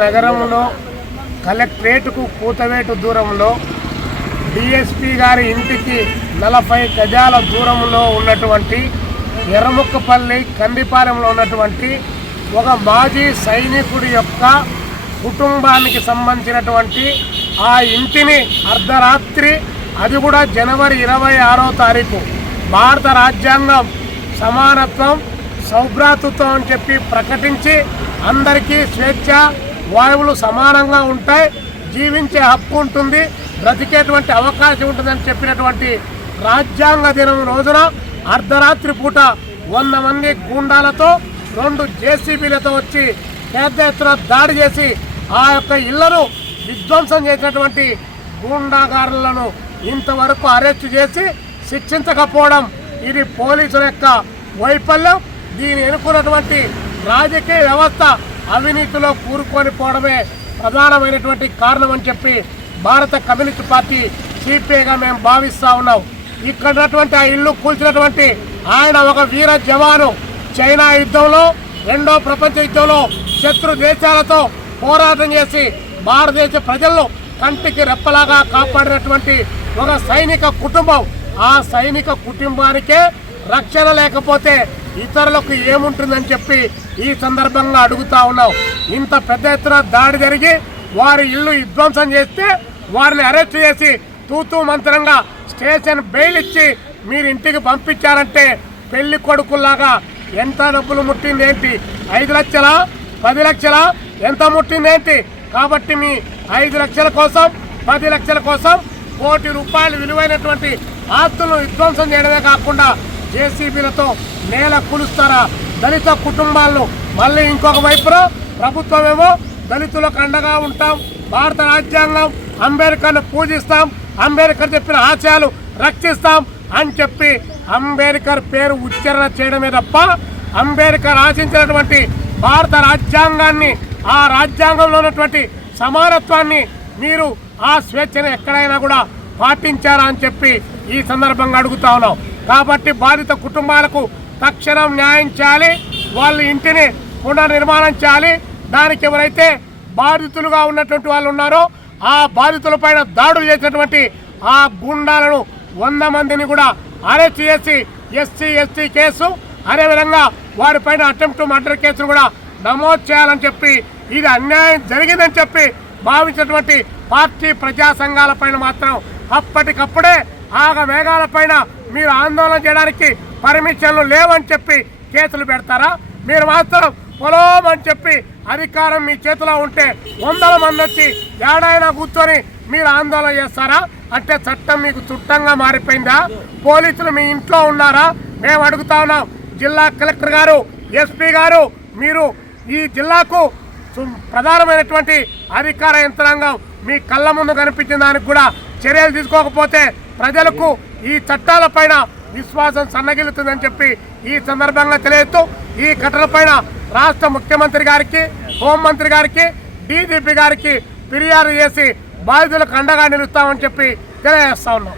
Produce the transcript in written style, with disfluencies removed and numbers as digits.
నగరంలో కలెక్టరేట్కు కూతవేటు దూరంలో డిఎస్పీ గారి ఇంటికి 40 గజాల దూరంలో ఉన్నటువంటి ఎర్రముక్కపల్లి కందిపాలెంలో ఉన్నటువంటి ఒక మాజీ సైనికుడి యొక్క కుటుంబానికి సంబంధించినటువంటి ఆ ఇంటిని అర్ధరాత్రి, అది కూడా జనవరి 26వ తారీఖు భారత రాజ్యాంగం సమానత్వం సౌభ్రాతృత్వం అని చెప్పి ప్రకటించి అందరికీ స్వేచ్ఛ వాయువులు సమానంగా ఉంటాయి, జీవించే హక్కు ఉంటుంది, బ్రతికేటువంటి అవకాశం ఉంటుందని చెప్పినటువంటి రాజ్యాంగ దినం రోజున అర్ధరాత్రి పూట 100 మంది గూండాలతో 2 జేసీబీలతో వచ్చి పెద్ద ఎత్తున దాడి చేసి ఆ యొక్క ఇళ్లను విధ్వంసం చేసినటువంటి గూండాగారులను ఇంతవరకు అరెస్ట్ చేసి శిక్షించకపోవడం ఇది పోలీసుల యొక్క వైఫల్యం. దీని ఎన్నుకున్నటువంటి రాజకీయ వ్యవస్థ అవినీతిలో కూరుకొని పోవడమే ప్రధానమైనటువంటి కారణం అని చెప్పి భారత కమ్యూనిస్ట్ పార్టీ సిపిఐగా మేము భావిస్తూ ఉన్నాం. ఇక్కడ ఉన్నటువంటి ఆ ఇల్లు కూల్చినటువంటి ఆయన ఒక వీర జవాను. చైనా యుద్ధంలో, 2వ ప్రపంచ యుద్ధంలో శత్రు దేశాలతో పోరాటం చేసి భారతదేశ ప్రజలను కంటికి రెప్పలాగా కాపాడినటువంటి ఒక సైనిక కుటుంబం. ఆ సైనిక కుటుంబానికే రక్షణ లేకపోతే ఇతరులకు ఏముంటుందని చెప్పి ఈ సందర్భంగా అడుగుతా ఉన్నాం. ఇంత పెద్ద ఎత్తున దాడి జరిగి వారి ఇల్లు విధ్వంసం చేస్తే వారిని అరెస్ట్ చేసి తూతూ మంత్రంగా స్టేషన్ బెయిల్ ఇచ్చి మీరు ఇంటికి పంపించారంటే పెళ్లి కొడుకుల్లాగా ఎంత డబ్బులు ముట్టింది ఏంటి? 5 లక్షలా 10 లక్షలా ఎంత ముట్టింది ఏంటి? కాబట్టి మీ 5 లక్షల కోసం 10 లక్షల కోసం ₹1 కోటి విలువైనటువంటి ఆస్తులను విధ్వంసం చేయడమే కాకుండా జేసీబీలతో నేల కూలుస్తారా దళిత కుటుంబాలను? మళ్ళీ ఇంకొక వైపున ప్రభుత్వమేమో దళితులకు అండగా ఉంటాం, భారత రాజ్యాంగం, అంబేద్కర్ను పూజిస్తాం, అంబేద్కర్ చెప్పిన ఆశయాలు రక్షిస్తాం అని చెప్పి అంబేద్కర్ పేరు ఉచ్చారణ చేయడమే తప్ప అంబేద్కర్ ఆశించినటువంటి భారత రాజ్యాంగాన్ని, ఆ రాజ్యాంగంలో ఉన్నటువంటి సమానత్వాన్ని మీరు ఆ స్వేచ్ఛను ఎక్కడైనా కూడా పాటించారా అని చెప్పి ఈ సందర్భంగా అడుగుతా ఉన్నాం. కాబట్టి బాధిత కుటుంబాలకు తక్షణం న్యాయం చేయాలి, వాళ్ళ ఇంటిని పునర్నిర్మాణం చేయాలి. దానికి ఎవరైతే బాధితులుగా ఉన్నటువంటి వాళ్ళు ఉన్నారో ఆ బాధితులపైన దాడులు చేసినటువంటి ఆ గుండాలను 100 మందిని కూడా అరెస్ట్ చేసి ఎస్సీ ఎస్టీ కేసు, అదేవిధంగా వారిపైన అటెంప్ట్ మర్డర్ కేసులు కూడా నమోదు చేయాలని చెప్పి, ఇది అన్యాయం జరిగిందని చెప్పి భావించినటువంటి పార్టీ ప్రజా సంఘాల పైన మాత్రం అప్పటికప్పుడే ఆగమేఘాల పైన మీరు ఆందోళన చేయడానికి పర్మిషన్లు లేవని చెప్పి కేసులు పెడతారా? మీరు మాత్రం పొలం అని చెప్పి అధికారం మీ చేతిలో ఉంటే 100 మంది వచ్చి ఏడైనా కూర్చొని మీరు ఆందోళన చేస్తారా? అంటే చట్టం మీకు చుట్టంగా మారిపోయిందా? పోలీసులు మీ ఇంట్లో ఉన్నారా? మేము అడుగుతా ఉన్నాం. జిల్లా కలెక్టర్ గారు, ఎస్పీ గారు, మీరు ఈ జిల్లాకు ప్రధానమైనటువంటి అధికార యంత్రాంగం మీ కళ్ళ ముందు కనిపించిన దానికి కూడా చర్యలు తీసుకోకపోతే ప్రజలకు ఈ చట్టాలపైన విశ్వాసం సన్నగిలుతుందని చెప్పి ఈ సందర్భంగా తెలియజేస్తూ, ఈ ఘటనపైన రాష్ట్ర ముఖ్యమంత్రి గారికి, హోంమంత్రి గారికి, డీజీపీ గారికి ఫిర్యాదు చేసి బాధితులకు అండగా నిలుస్తామని చెప్పి తెలియజేస్తా ఉన్నాం.